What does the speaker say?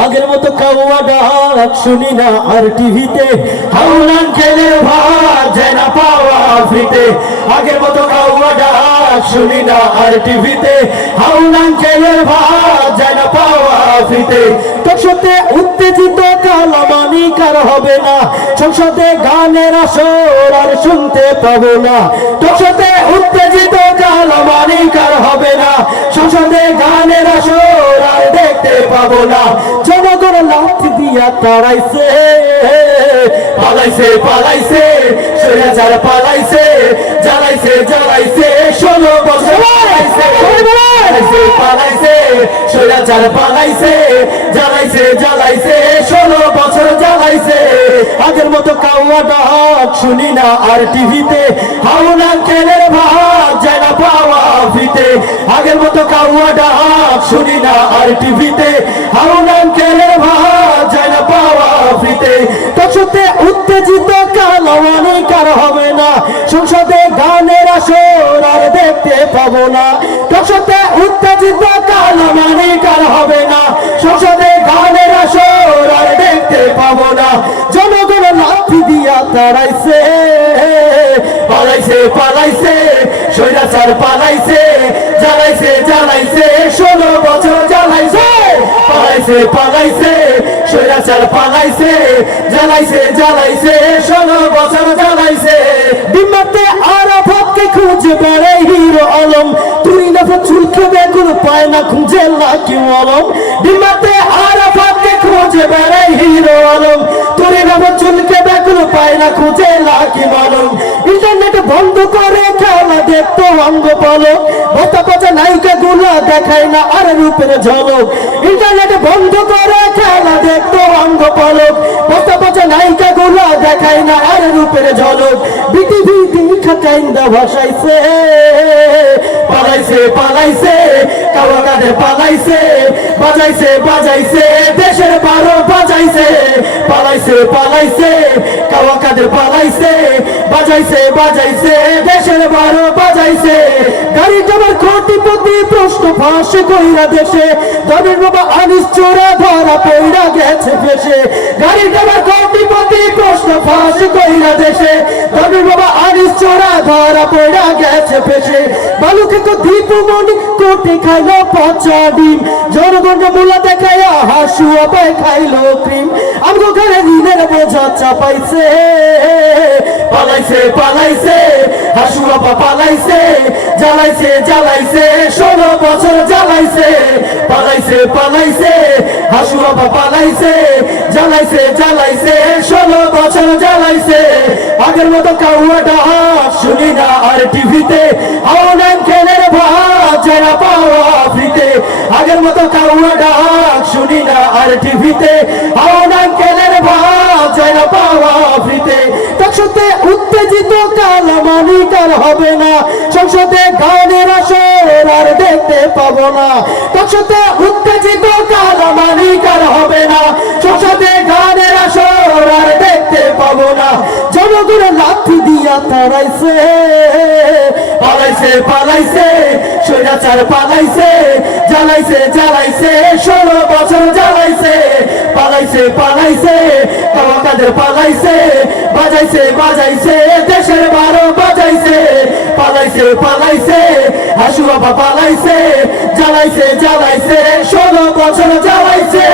আগের মতো কাউয়া ডাক শুনি না আর টিভিতে। হাউলান খেলে ভাত যায় পাওয়া ফিতে আগের মতো কাউয়া ডাক শুনি না আর টিভিতে। হাউলান খেলে ভাত যায় পাওয়া ফিতে তোর সাথে উত্তেজিত কালামানি কার হবে না? সংসদে গানের আসর আর শুনতে পাবো না। সাথে উত্তেজিত কালামানি কার হবে না? সংসদে গানের আসর আর দেখতে পাবো না। জনগণ লাঠি দিয়া তাড়াইছে পালাইছে পালাইছে সৈরাচার পালাইছে, জ্বালাইছে জ্বালাইছে, ষোলো বছর আগের মতো কাউয়া ডাক শুনি না আর টিভিতে, হাওনা খেলের ভাত যায় না পাওয়া ফিতে আগের মতো কাউয়া ডাক শুনি না আর টিভিতে। ভাত যায় না উত্তেজিত কালামানি কার হবে না। সংসদে গানের আসর আর দেখতে পাবো না। তোর উত্তেজিত কার হবে না। সংসদে গানের আসর আর দেখতে পাবো না। জনগণ লাঠি দিয়া তাড়াইছে পালাইছে পালাইছে। সৈরাচার পালাইছে, জ্বালাইছে জ্বালাইছে, ষোলো বছর জ্বালাইছে, পালাইছে পালাইছে সৈরাচার পালাইছে, জ্বালাইছে জ্বালাইছে, ষোলো বছর জ্বালাইছে। ডিমাতে আরাফাতকে খুঁজে বেড়ে হিরো আলম তুই না চুলকে বেগুন পায় না, খুঁজে লাকি আলম ডিমাতে আরাফাতকে খুঁজে বেড়ে হিরো আলম তুই না চুলকে বেগুন পায় না খুঁজে লাকি আলম ইন্টারনেট বন্ধ করে খেলা দেখতো অঙ্গ পালক। বতা পচা নায়িকা গুলা দেখায় না আর রূপের ঝলক। ইন্টারনেট বন্ধ করে খেলা দেখতো অঙ্গ পালক। বতা পচা নায়িকা গুলা দেখায় না আর রূপের ঝলক। বিটিভি দেখা কাইন্দা ভাসাইছে, পালাইছে পালাইছে কাওয়া কাঁধে পালাইছে, বাজাইছে বাজাইছে, দেশের বারো বাজাইছে। পালাইছে পালাইছে, কাওয়া কাঁধে পালাইছে, বাজাইছে বাজাইছে, দেশের বারো বাজাইছে। গাড়ি যাবার কোটিপতি প্রশ্ন ফাঁস কইরা দেশে। ধনের বাবা আনিস চোরা ধরা পইরা গেছে ফেসে। গাড়ি যাবার কোটিপতি প্রশ্ন ফাঁস কইরা দেশে। তবে বাবা আনিস চোরা ধরা পড়া গেছে পেশে বালুকে তো দীপু মনি কোটি খাইলো পচা ডিম। জনগণ মূলা দেখাইয়া হাসু অপায় খাইলো ক্রিম। আমি তো ঘরে দিনের বোঝা চাপাইছে, পালাইছে পালাইছে হাসুয়া পা পালাইছে, জ্বালাইছে জ্বালাইছে, ষোলো বছর জ্বালাইছে, পালাইছে পালাইছে হাসুয়া পা পালাইছে, জ্বালাইছে জ্বালাইছে, ষোলো বছর জ্বালাইছে। আগের মতো কাউয়া ডাক শুনি না আর টিভিতে খেলের ভাত যারা পাওয়া আগের মতো কাউয়া ডাক শুনি না আর টিভিতে আওনান খেলের ভাত তার সাথে উত্তেজিত কালামানি কার হবে না। সংসদে গানের আসর আর দেখতে পাবো না। সাথে উত্তেজিত কালামানি কার হবে না। সংসদে গানের আসর আর দেখতে পাবো না। জনগণ লাঠি দিয়া তাড়াইছে, পালাইছে পালাইছে সৈরাচার পালাইছে, জ্বালাইছে জ্বালাইছে, ষোলো বছর জ্বালাইছে। পালাইছে পালাইছে কাবা কাদের পালাইছে, বাজাইছে বাজাইছে, দেশের বারো বাজাইছে, পালাইছে পালাইছে, হাসু বাবা পালাইছে, জ্বালাইছে জ্বালাইছে ষোলো বছর জ্বালাইছে।